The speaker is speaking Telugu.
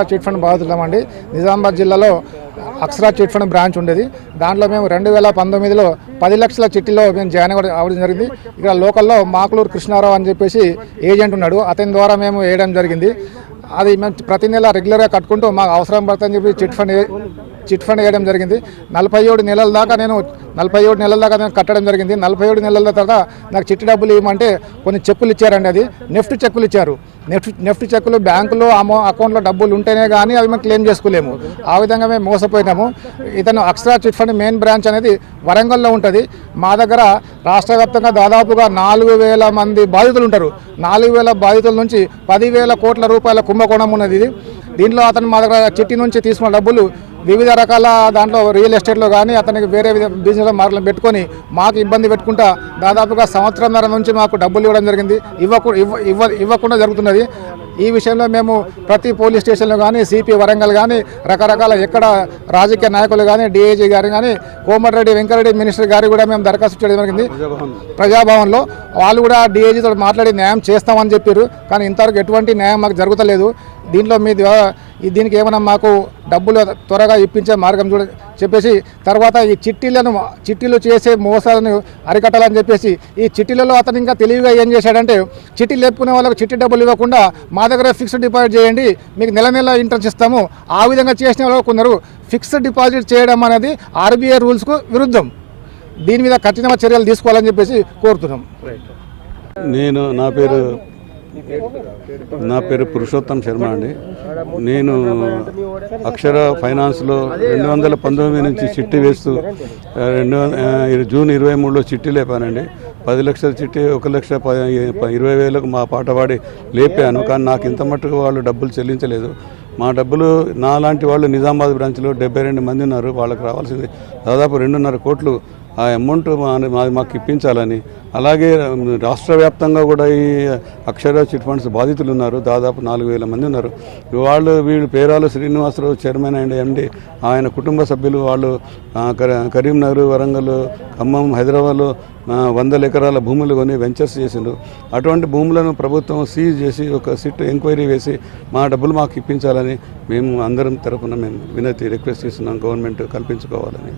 అక్షరా చిట్ ఫండ్ బాధితులమండి. నిజామాబాద్ జిల్లాలో అక్షరా చిట్ ఫండ్ బ్రాంచ్ ఉండేది. దాంట్లో మేము 2019లో 10 లక్షల చిట్టిలో మేము జాయిన్ అవ్వడం జరిగింది. ఇక్కడ లోకల్లో మాకులూరు కృష్ణారావు అని చెప్పేసి ఏజెంట్ ఉన్నాడు, అతని ద్వారా మేము వేయడం జరిగింది. అది మేము ప్రతి నెల రెగ్యులర్గా కట్టుకుంటూ మాకు అవసరం పడుతుందని చెప్పి చిట్ ఫండ్ వేయడం జరిగింది. 47 నెలల దాకా నేను కట్టడం జరిగింది. 47 నెలల తర్వాత నాకు చిట్టి డబ్బులు ఇవ్వమంటే కొన్ని చెక్కులు ఇచ్చారండి. అది నెఫ్ట్ చెక్కులు ఇచ్చారు. నెఫ్ట్ చెక్కులు బ్యాంకులో అకౌంట్లో డబ్బులు ఉంటేనే కానీ అవి మేము క్లెయిమ్ చేసుకోలేము. ఆ విధంగా మేము మోసపోయినాము. ఇతను అక్షరా చిట్ ఫండ్ మెయిన్ బ్రాంచ్ అనేది వరంగల్లో ఉంటుంది. మా దగ్గర రాష్ట్ర వ్యాప్తంగా దాదాపుగా 4,000 మంది బాధితులు ఉంటారు. 4,000 బాధితుల నుంచి 10,000 కోట్ల రూపాయల కుంభకోణం ఉన్నది ఇది. దీంట్లో అతను మా దగ్గర చిట్టి నుంచి తీసుకున్న డబ్బులు వివిధ రకాల దాంట్లో రియల్ ఎస్టేట్లో కానీ అతనికి వేరే బిజినెస్ మార్గం పెట్టుకొని మాకు ఇబ్బంది పెట్టుకుంటా దాదాపుగా సంవత్సరంన్నర నుంచి మాకు డబ్బులు ఇవ్వడం జరిగింది. ఇవ్వకుండా జరుగుతున్నది. ఈ విషయంలో మేము ప్రతి పోలీస్ స్టేషన్లో కానీ సిపి వరంగల్ కానీ రకరకాల ఎక్కడ రాజకీయ నాయకులు కానీ డిఐజీ గారు కానీ కోమటిరెడ్డి వెంకరెడ్డి మినిస్టర్ గారు కూడా మేము దరఖాస్తు చేయడం జరిగింది. ప్రజాభవన్లో వాళ్ళు కూడా డిఐజీతో మాట్లాడి న్యాయం చేస్తామని చెప్పారు. కానీ ఇంతవరకు ఎటువంటి న్యాయం మాకు జరుగుతలేదు. దీంట్లో దీనికి ఏమైనా మాకు డబ్బులు త్వరగా ఇప్పించే మార్గం చెప్పేసి తర్వాత ఈ చిట్టీలు చేసే మోసాలను అరికట్టాలని చెప్పేసి ఈ చిట్టీలలో అతను ఇంకా తెలివిగా ఏం చేశాడంటే చిట్టీలు లేపుకునే వాళ్ళకు చిట్టి డబ్బులు ఇవ్వకుండా మా దగ్గర ఫిక్స్డ్ డిపాజిట్ చేయండి, మీకు నెల నెల ఇంట్రెస్ట్ ఇస్తాము. ఆ విధంగా చేసిన వాళ్ళు కొందరు ఫిక్స్డ్ డిపాజిట్ చేయడం అనేది ఆర్బీఐ రూల్స్కు విరుద్ధం. దీని మీద కఠిన చర్యలు తీసుకోవాలని చెప్పేసి కోరుతున్నాం. నా పేరు పురుషోత్తం శర్మ అండి. నేను అక్షర ఫైనాన్స్లో 2019 నుంచి చిట్టి వేస్తూ జూన్ 23లో చిట్టి లేపానండి. 10 లక్షల చిట్టి 1,20,000 మా పాట పాడి లేపాను. కానీ నాకు ఇంత మట్టుకు వాళ్ళు డబ్బులు చెల్లించలేదు. మా డబ్బులు నాలాంటి వాళ్ళు నిజామాబాద్ బ్రాంచ్లో 72 మంది ఉన్నారు. వాళ్ళకి రావాల్సింది దాదాపు 2.5 కోట్లు. ఆ అమౌంట్ మాకు ఇప్పించాలని, అలాగే రాష్ట్ర వ్యాప్తంగా కూడా ఈ అక్షర చిట్ ఫండ్స్ బాధితులు ఉన్నారు. దాదాపు 4,000 మంది ఉన్నారు. వీళ్ళు పేరాలు శ్రీనివాసరావు చైర్మన్ అండ్ ఎండి, ఆయన కుటుంబ సభ్యులు వాళ్ళు కరీంనగర్, వరంగల్, ఖమ్మం, హైదరాబాద్లో 100 ఎకరాల భూములు కొని వెంచర్స్ చేసిండ్రు. అటువంటి భూములను ప్రభుత్వం సీజ్ చేసి ఒక సిట్ ఎంక్వైరీ వేసి మా డబ్బులు మాకు ఇప్పించాలని మేము అందరం తరఫున మేము రిక్వెస్ట్ చేస్తున్నాం, గవర్నమెంట్ కల్పించుకోవాలని.